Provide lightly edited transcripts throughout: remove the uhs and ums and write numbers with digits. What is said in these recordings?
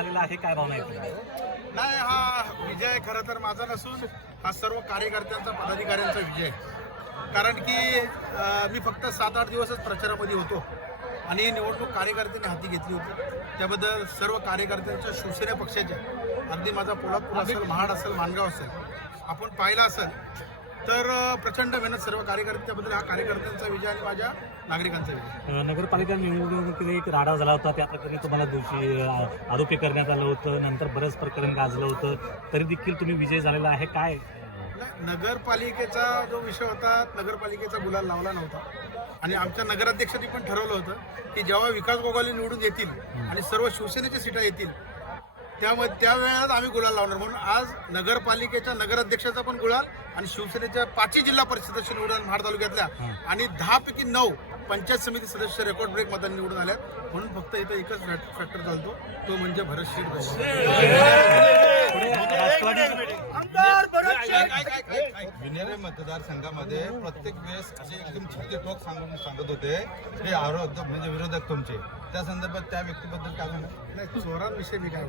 झालेला आहे, काय भावना आहे? नाही, हा विजय खरं तर माझा नसून हा सर्व कार्यकर्त्यांचा पदाधिकाऱ्यांचा विजय आहे. कारण की मी फक्त 7-8 दिवसच प्रचारामध्ये होतो आणि ही निवडणूक कार्यकर्त्यांनी हाती घेतली होती. त्याबद्दल सर्व कार्यकर्त्यांच्या शिवसेना पक्षाच्या अगदी माझा पोलादपूर असेल, महाड असेल, माणगाव असेल, आपण पाहिला असेल तर प्रचंड मेहनत सर्व कार्यकर्त्याबद्दल हा कार्यकर्त्यांचा विजय आणि माझ्या नागरिकांचा विजय. नगरपालिका निवडणुकीत एक राडा झाला होता, त्या प्रकरणी तुम्हाला दोषी आरोपी करण्यात आलं होतं, नंतर बरंच प्रकरण गाजलं होतं, तरी देखील तुम्ही विजय झालेला आहे. काय नगरपालिकेचा जो विषय होता, नगरपालिकेचा गुलाल लावला नव्हता आणि आमच्या नगराध्यक्षांनी पण ठरवलं होतं की जेव्हा विकास गोगावले निवडून येतील आणि सर्व शिवसेनेच्या सीटा येतील त्यावेळेस आम्ही गुलाल लावणार. म्हणून आज नगरपालिकेच्या नगराध्यक्षाचा पण गुलाल आणि शिवसेनेच्या 5 जिल्हा परिषद सदस्य निवडून महाड तालुक्यातल्या आणि 10 पैकी 9 पंचायत समिती सदस्य रेकॉर्ड ब्रेक मतांनी निवडून आल्यात. म्हणून फक्त इथं एकच फॅक्टर चालतो, तो म्हणजे भरत शेठ. विनेरे मतदारसंघामध्ये प्रत्येक वेळेस असे एकदम छोटे टोक सांगत होते हे आरोप म्हणजे विरोधक तुमचे, त्या संदर्भात त्या व्यक्तीबद्दल काय म्हणा? नाही, चोरांविषयी मी काय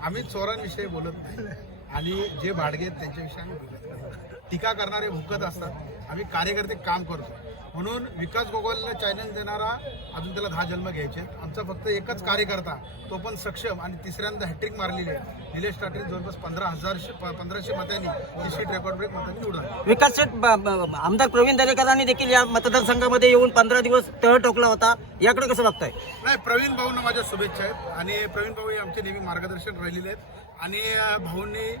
आम्ही चोरांविषयी बोलत नाही आणि जे भाडगे आहेत त्यांच्याविषयी आम्ही बोलत नाही. टीका करणारे भुकत असतात, आम्ही कार्यकर्ते काम करतो. म्हणून विकास गोगावलेला चॅलेंज देणारा अजून त्याला 10 जन्म घ्यायचे. आमचा फक्त एकच कार्यकर्ता, तो पण सक्षम आणि तिसऱ्यांदा हॅट्रिक मारलेली आहे. निलेश टाटेने जवळपास 1500 मतांनी ही सीट रेकॉर्ड ब्रेक मतांनी निवडून. विकास शेठ, आमदार प्रवीण दरेकरांनी देखील या मतदारसंघामध्ये येऊन 15 दिवस तळ ठोकला होता, याकडे कसं बघताय? नाही, प्रवीण भाऊंना माझ्या शुभेच्छा आहेत आणि प्रवीण भाऊ हे आमचे नेहमी मार्गदर्शन राहिलेले आहेत आणि भाऊंनी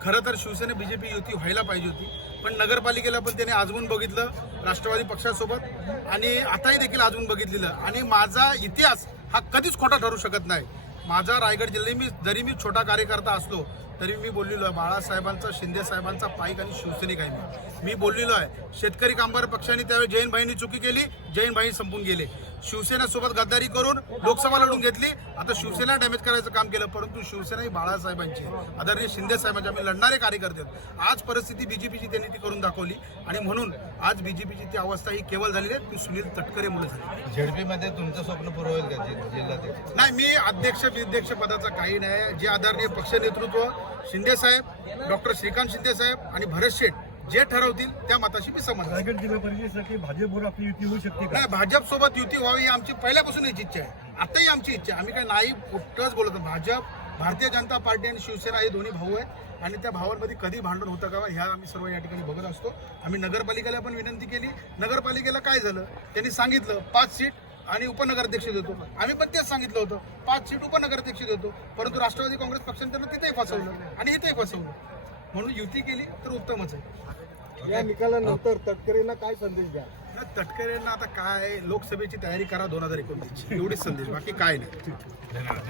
खरं तर शिवसेना बीजेपी युती व्हायला पाहिजे होती, पण नगरपालिकेला पण त्याने आजवून बघितलं राष्ट्रवादी पक्षासोबत आणि आताही देखील आजवून बघितलेलं. आणि माझा इतिहास हा कधीच खोटा ठरू शकत नाही. माझा रायगड जिल्ह्यात जरी मी छोटा कार्यकर्ता असलो तरी मी बोललेलो आहे बाळासाहेबांचा, शिंदे साहेबांचा पाईक आणि शिवसैनिक आहे. मी बोललेलो आहे शेतकरी कामगार पक्षाने त्यावेळी जयंतभाईंनी चुकी केली, जयंतभाई संपून गेले. शिवसेनेसोबत गद्दारी करून लोकसभा लढून घेतली, आता शिवसेना डॅमेज करायचं काम केलं. परंतु शिवसेना ही बाळासाहेबांची, आदरणीय शिंदे साहेबांचे आम्ही लढणारे कार्यकर्ते आहेत. आज परिस्थिती बीजेपीची त्यांनी ती करून दाखवली आणि म्हणून आज बीजेपीची ती अवस्था ही केवळ झालेली आहे ती सुनील तटकरे मुळे झाली. झेडपीमध्ये तुमचं स्वप्न पूर्ण होईल का जिल्ह्यात? नाही, मी अध्यक्ष विध्यक्ष पदाचा काही नाही. जे आदरणीय पक्ष नेतृत्व शिंदे साहेब, डॉक्टर श्रीकांत शिंदे साहेब आणि भरत शेठ जे ठरवतील त्या मताशी मी समज. रायगड जिल्हा परिषदेसाठी भाजपवर आपली युती होऊ शकते का? नाही, भाजप सोबत युती व्हावी ही आमची पहिल्यापासून याची इच्छा आहे, आताही आमची इच्छा आहे. आम्ही काही नाही कुठंच बोलत नाही. भाजप, भारतीय जनता पार्टी आणि शिवसेना हे दोन्ही भाऊ आहेत आणि त्या भावांमध्ये कधी भांडण होतं का ह्या आम्ही सर्व या ठिकाणी बघत असतो. आम्ही नगरपालिकेला पण विनंती केली, नगरपालिकेला काय झालं त्यांनी सांगितलं 5 सीट आणि उपनगराध्यक्ष देतो. आम्ही पण तेच सांगितलं होतं 5 सीट उपनगराध्यक्ष देतो, परंतु राष्ट्रवादी काँग्रेस पक्षाने त्यांना तिथेही फसवलं आणि इथेही फसवलं. म्हणून युती केली तर उत्तमच आहे. या निकालानंतर तटकरेंना काय संदेश द्या? तटकरेंना आता काय, लोकसभेची तयारी करा 2029 एवढीच संदेश, बाकी काय नाही.